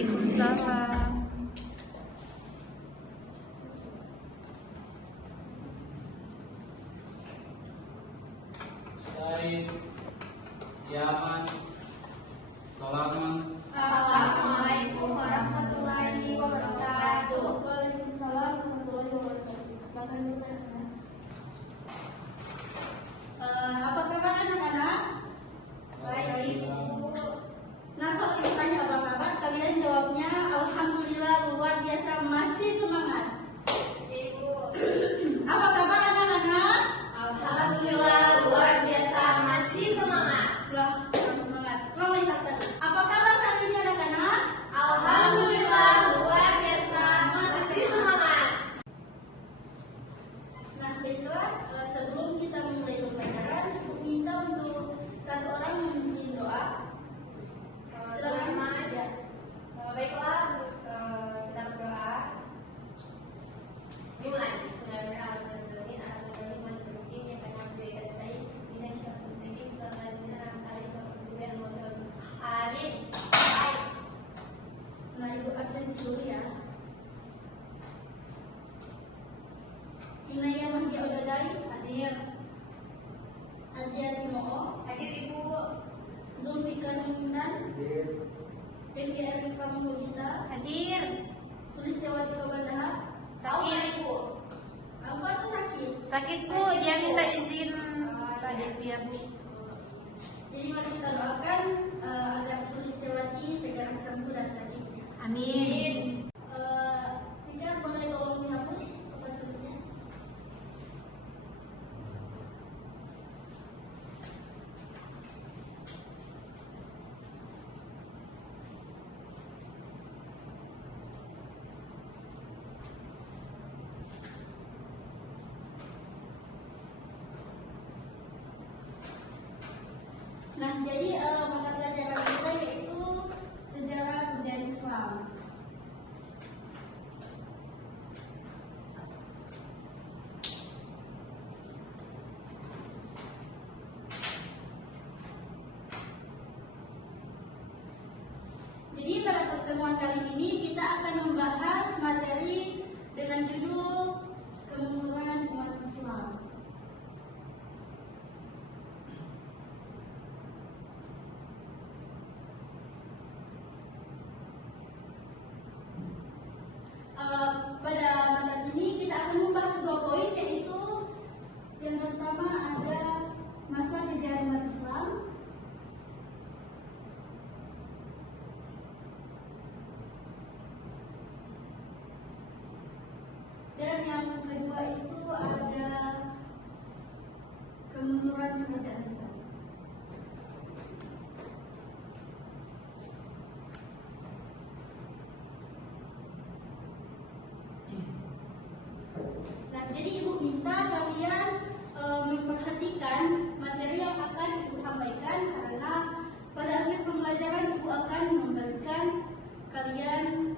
Waalaikumsalam. Said, Yaman, Salaman. Assalamualaikum warahmatullahi wabarakatuh. Waalaikumsalam warahmatullahi wabarakatuh. Apa kabar anak-anak? Baik, Bu. Nah, kalau ditanya apa kabar, kalian jawabnya alhamdulillah, luar biasa, masih semangat. Ibu. Apa kabar anak-anak? Alhamdulillah, luar biasa, masih semangat. Loh, semangat. Lama satu. Apa kabar hari ini anak-anak? Alhamdulillah, luar biasa, masih semangat. Nah, baiklah, sebelum kita memulai pembelajaran, Ibu minta untuk satu orang memimpin doa. Silakan ya. Baiklah, untuk kita berdoa. Dimulai. Amin. Nah, Ibu absen dulu ya. Inaya Mahdia Udadai hadir. Azia Timo'o hadir Ibu. Zulfikar Muminan hadir. Pevi Erika Muminta hadir. Sulistiawati Kobandaha sakit Ibu. Apa tuh sakit? Sakit Bu, dia minta izin Pak Devi ya Bu. Jadi mari kita doakan agar Sulistiawati segera sembuh dari sakitnya. Amin. Fikar boleh tolong dihapus papan tulisnya. Nah, jadi mata pelajaran kita yaitu sejarah budaya Islam. Jadi pada pertemuan kali ini kita akan membahas materi dengan judul kemunduran umat Islam. Pada materi ini kita akan membahas dua poin, yaitu yang pertama ada masa kejayaan umat Islam, dan yang kedua itu ada kemunduran kerajaan Islam. Nah, jadi Ibu minta kalian memperhatikan materi yang akan Ibu sampaikan, karena pada akhir pembelajaran Ibu akan memberikan kalian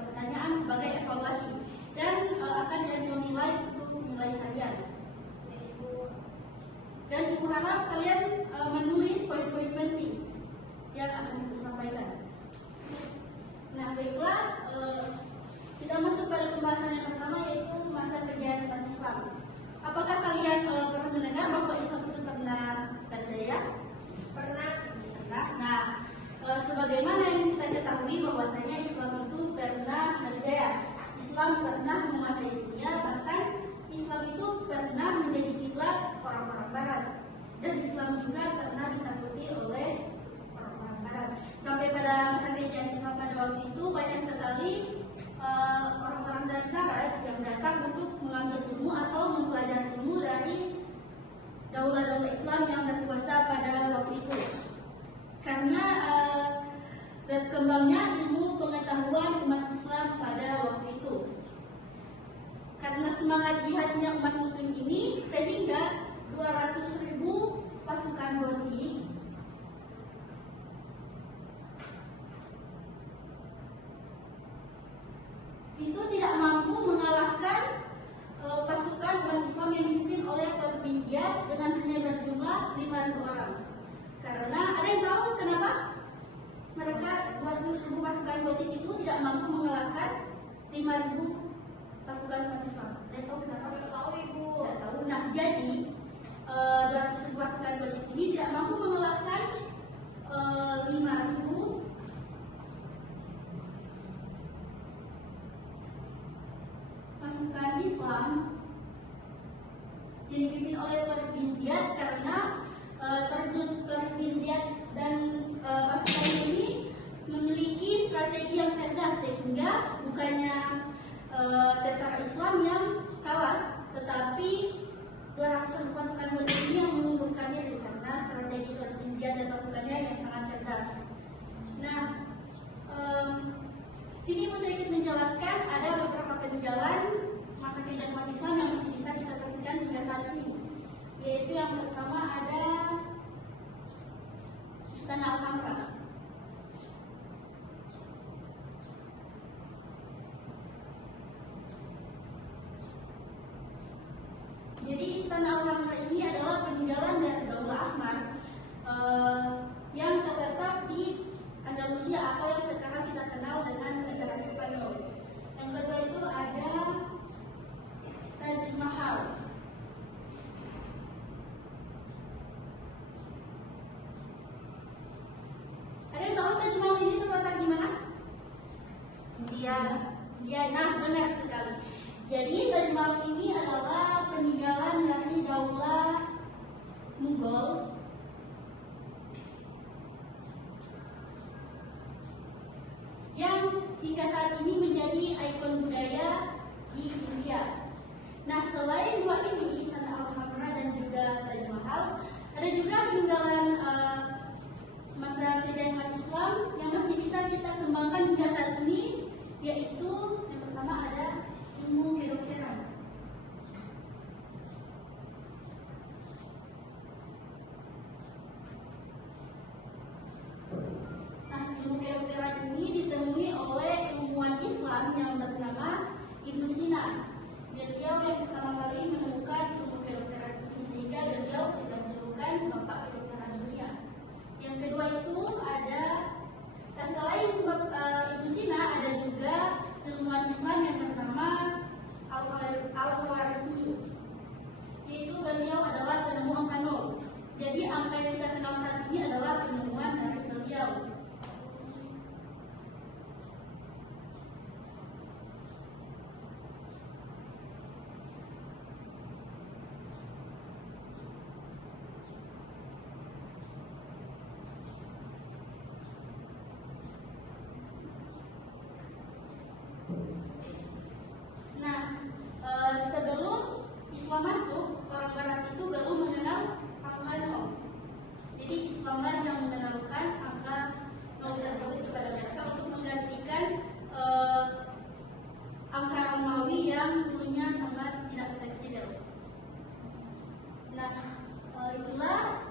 pertanyaan sebagai evaluasi dan akan diambil nilai untuk nilai kalian. Dan Ibu harap kalian menulis poin-poin penting yang akan Ibu sampaikan. Nah, baiklah, kita masuk pada pembahasan yang pertama, yaitu masa kejayaan umat Islam. Apakah kalian pernah mendengar bahwa Islam itu pernah berjaya? Pernah. Nah, sebagaimana yang kita ketahui bahwasanya Islam itu pernah berjaya. Islam pernah menguasai dunia, bahkan Islam itu pernah menjadi kiblat orang-orang Barat. Dan Islam juga pernah ditakuti oleh orang-orang Barat. Sampai pada masa kejayaan Islam pada waktu itu banyak sekali orang-orang dari Barat yang datang untuk mengambil ilmu atau mempelajari ilmu dari daulah-daulah Islam yang berkuasa pada waktu itu. Karena berkembangnya ilmu pengetahuan umat Islam pada waktu itu. Karena semangat jihadnya umat Muslim ini, sehingga 200.000 pasukan Gothi itu tidak mampu mengalahkan pasukan umat Islam yang dipimpin oleh Qutb Ziyad dengan hanya berjumlah 5.000 orang. Karena ada yang tahu kenapa? mereka 200.000 pasukan gotik itu tidak mampu mengalahkan 5.000 pasukan umat Islam. Ada tahu kenapa? Nggak tahu ibu. Tidak tahu. Nah, jadi 200.000 pasukan gotik ini tidak mampu mengalahkan 5.000 pasukan Islam yang dipimpin oleh Tariq bin Ziyad, karena Tariq bin Ziyad dan pasukan ini memiliki strategi yang cerdas, sehingga bukannya tentara Islam yang kalah, tetapi 200 pasukan gotik ini yang mengundurkan diri karena strategi Tariq bin Ziyad dan pasukannya yang sangat cerdas. Nah, sini mau sedikit menjelaskan ada beberapa peninggalan masa kejayaan umat Islam yang masih bisa kita saksikan hingga saat ini. Yaitu yang pertama ada Istana Al-Hamra. Jadi Istana Al-Hamra ini adalah peninggalan dari Daulah Ahmad yang terletak di Andalusia atau yang sekarang kita kenal dengan negara Spanyol. Yang kedua itu ada Taj Mahal. Ada yang tahu Taj Mahal ini terletak di mana? India. Ya, nah benar sekali. Jadi Taj Mahal ini adalah peninggalan dari Daulah Mughal yang hingga saat ini menjadi ikon budaya di India. Nah, selain dua ini, Istana Al-Hamra dan juga Taj Mahal, ada juga peninggalan masa kejayaan umat Islam yang masih bisa kita kembangkan hingga saat ini, yaitu yang pertama ada ilmu kedokteran. Nah, ilmu kedokteran ini ditemui oleh ilmuwan Islam yang bernama Ibnu Sina. Beliau yang pertama kali menemukan ilmu kedokteran ini, sehingga beliau tidak menjulukan bapak kedokteran dunia. Yang kedua itu ada, selain Ibnu Sina, ada juga ilmuwan Islam yang bernama Al-Khwarizmi, yaitu beliau adalah penemu angka 0. Jadi angka yang kita kenal saat ini adalah penemuan dari beliau. Nah, sebelum Islam masuk, orang Barat itu baru mengenal angka 0. Jadi Islamlah yang mengenalkan angka 0 tersebut kepada mereka untuk menggantikan angka Romawi yang dulunya sangat tidak fleksibel. Nah, itulah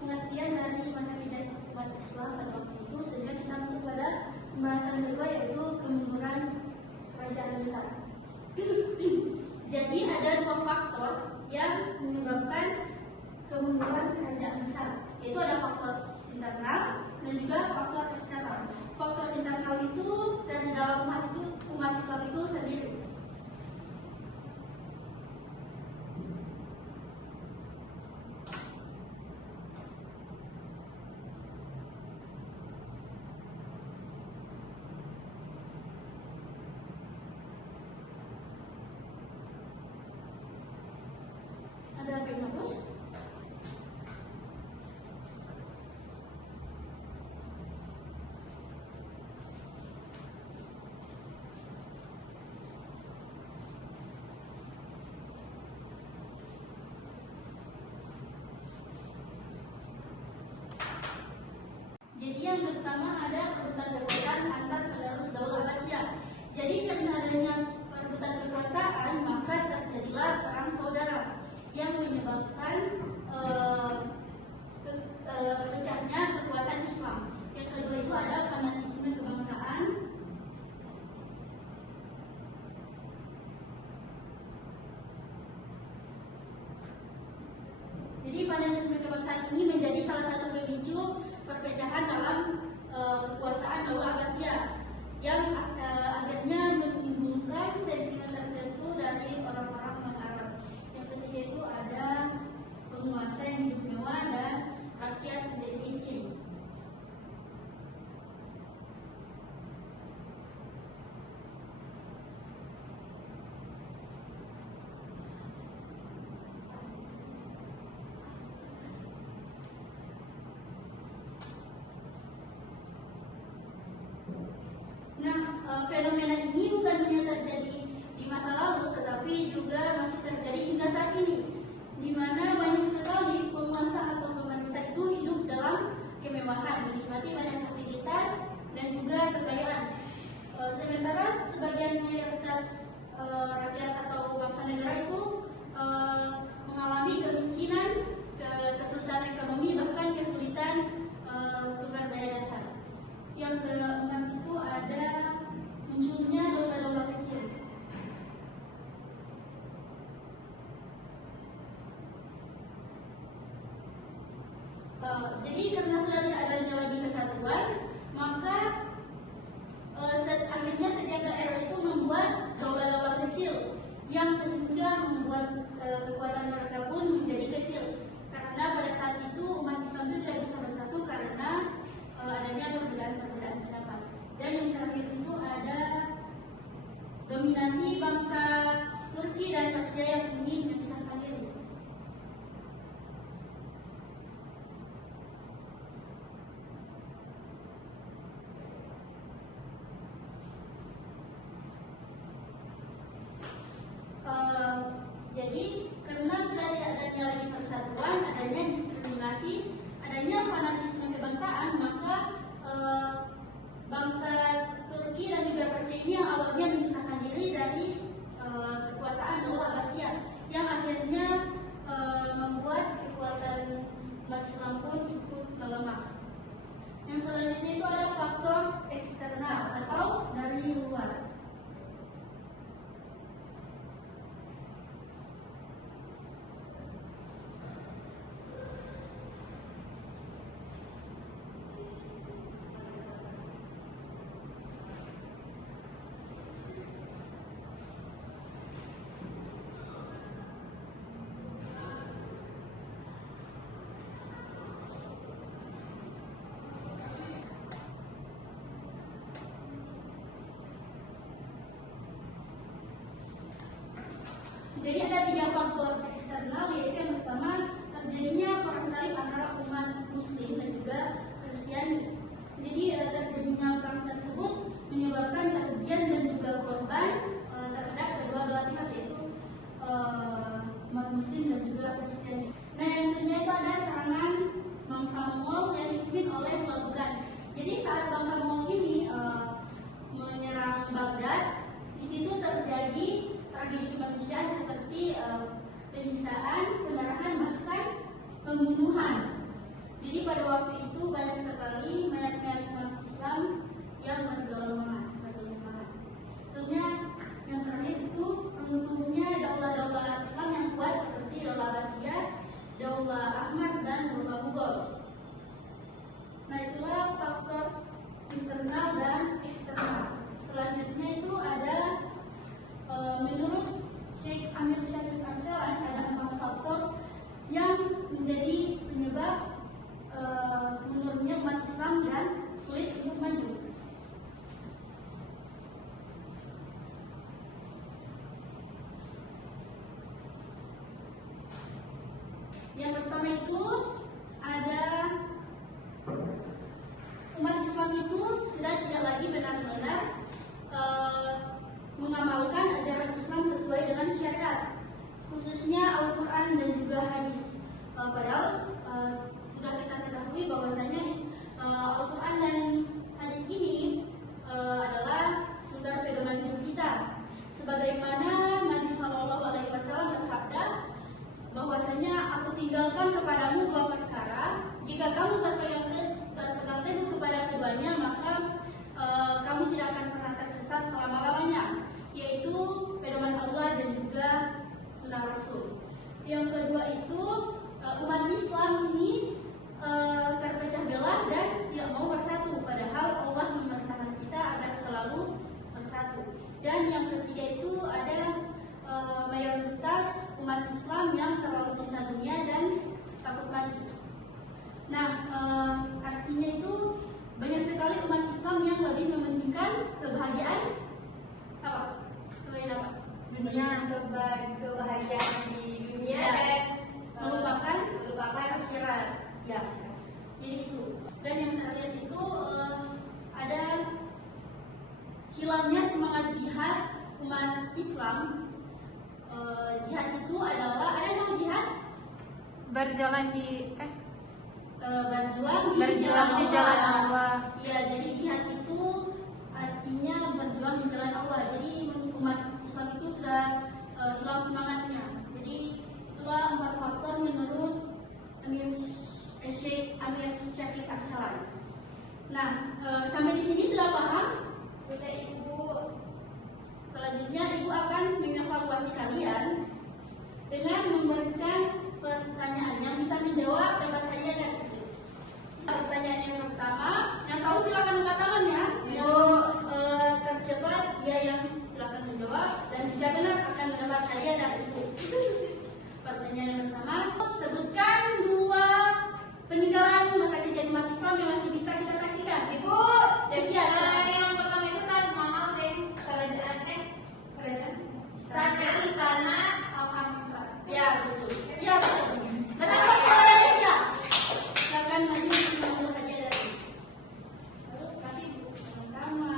pengertian dari masa kejayaan umat Islam pada waktu itu, sehingga kita masuk pada pembahasan kedua, yaitu kemunduran kerajaan besar. Jadi ada dua faktor yang menyebabkan kemunduran kerajaan besar, yaitu ada faktor internal dan juga faktor eksternal. Faktor internal itu dari dalam umat Islam itu sendiri. Ada apa yang bagus? Jadi yang pertama ada perebutan kekuasaan antar penerus Daulah Abbasiyah. Jadi karena adanya perebutan kekuasaan, maka terjadilah perang saudara yang menyebabkan pecahnya kekuatan Islam. Yang kedua itu ada fanatisme kebangsaan. Jadi fanatisme kebangsaan ini menjadi salah satu pemicu perpecahan dalam kekuasaan Daulah Abbasiyah yang akhirnya menimbulkan sentimen tertentu dari orang-orang non-Arab. Yang ketiga itu ada penguasa yang hidup mewah dan rakyat menjadi miskin. Nah, fenomena ini bukan hanya terjadi di masa lalu, tetapi juga masih terjadi hingga saat ini, di mana banyak sekali penguasa atau pemerintah itu hidup dalam kemewahan, menikmati banyak fasilitas dan juga kekayaan. Sementara sebagian mayoritas rakyat atau bangsa negara itu mengalami kemiskinan, kesulitan ekonomi, bahkan kesulitan sumber daya dasar. Yang keenam itu ada munculnya daulah-daulah kecil. Jadi karena sudah tidak adanya lagi kesatuan, maka akhirnya setiap daerah itu membuat daulah-daulah kecil yang sehingga membuat kekuatan mereka pun menjadi kecil. Karena pada saat itu umat Islam itu tidak bisa bersatu karena adanya perbedaan-perbedaan pendapat. Dan yang terakhir itu ada dominasi bangsa Turki dan Persia yang ingin memisahkan diri. Jadi karena sudah tidak adanya lagi persatuan, adanya diskriminasi, adanya fanatisme kebangsaan, maka bangsa Turki dan juga Persia ini yang awalnya memisahkan diri dari kekuasaan Daulah Abbasiyah, yang akhirnya membuat kekuatan umat Islam pun ikut melemah. Yang selanjutnya itu ada faktor eksternal atau dari luar. Jadi ada 3 faktor eksternal, yaitu yang pertama terjadinya perang salib antara umat Muslim dan juga Kristiani. Jadi terjadinya perang tersebut menyebabkan kerugian dan juga korban terhadap kedua belah pihak, yaitu umat Muslim dan juga Kristiani. Nah, yang selanjutnya itu ada serangan bangsa Mongol yang dipimpin oleh Tuan. Jadi saat bangsa Mongol ini menyerang Baghdad, di situ terjadi tragedi kemanusiaan seperti penyiksaan, pendarahan, bahkan pembunuhan. Jadi pada waktu itu banyak sekali mayat-mayat umat Islam yang bergelemahan. Selanjutnya yang terakhir itu runtuhnya daulah-daulah Islam yang kuat seperti Daulah Abbasiyah, Daulah Ahmad, dan Daulah Mughal. Nah, itulah faktor internal dan eksternal. Selanjutnya itu ada menurut Syekh Amir Syarif Arselan ada 4 faktor yang menjadi penyebab menurunnya umat Islam dan sulit untuk maju. artinya itu banyak sekali umat Islam yang lebih mementingkan kebahagiaan apa? Kebahagiaan apa? Dunia kebahagiaan di dunia dan melupakan akhirat. Ya, jadi itu. Dan yang terakhir itu ada hilangnya semangat jihad umat Islam. Jihad itu adalah, ada yang tahu jihad? Berjalan di Berjuang di jalan Allah. Ya, jadi jihad itu artinya berjuang di jalan Allah. Jadi umat Islam itu sudah hilang semangatnya. Jadi itulah 4 faktor menurut Syekh Amir Syafiq Aksalan. Nah, sampai di sini sudah paham? Sudah Ibu. Selanjutnya Ibu akan mengevaluasi kalian dengan memberikan pertanyaan yang bisa menjawab dapat hadiah dan itu. Pertanyaan yang pertama, yang tahu silakan angkat tangan ya. Yang tercepat dia yang silakan menjawab, dan jika benar akan mendapat hadiah dan itu. Pertanyaan yang pertama, sebutkan 2 peninggalan masa kejadian umat Islam yang masih bisa kita saksikan. Ibu, Devia. Yang pertama itu Taj Mahal Istana Alhambra. Ya, betul. Ya, betul. Betapa sekali Devia. Silakan maju mengambil hadiah dari. Lalu kasih Bu sama-sama.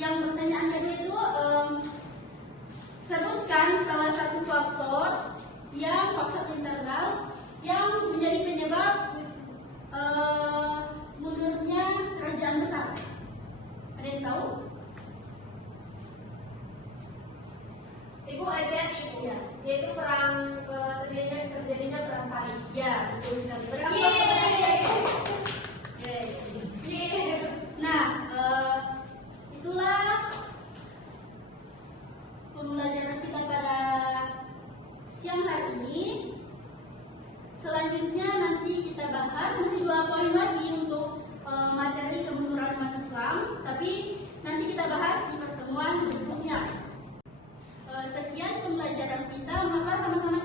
Yang pertanyaan kedua itu sebutkan salah satu faktor internal yang menjadi penyebab mundurnya kerajaan besar. Ada yang tahu? Ibu hati-hati Ibu. Ya. Yaitu terjadinya perang salib. Ya, betul sekali. Nah, itulah pembelajaran kita pada siang hari ini. Selanjutnya nanti kita bahas masih 2 poin lagi untuk materi kemunduran umat Islam, tapi nanti kita bahas di pertemuan berikutnya. Sekian pembelajaran kita, maka sama-sama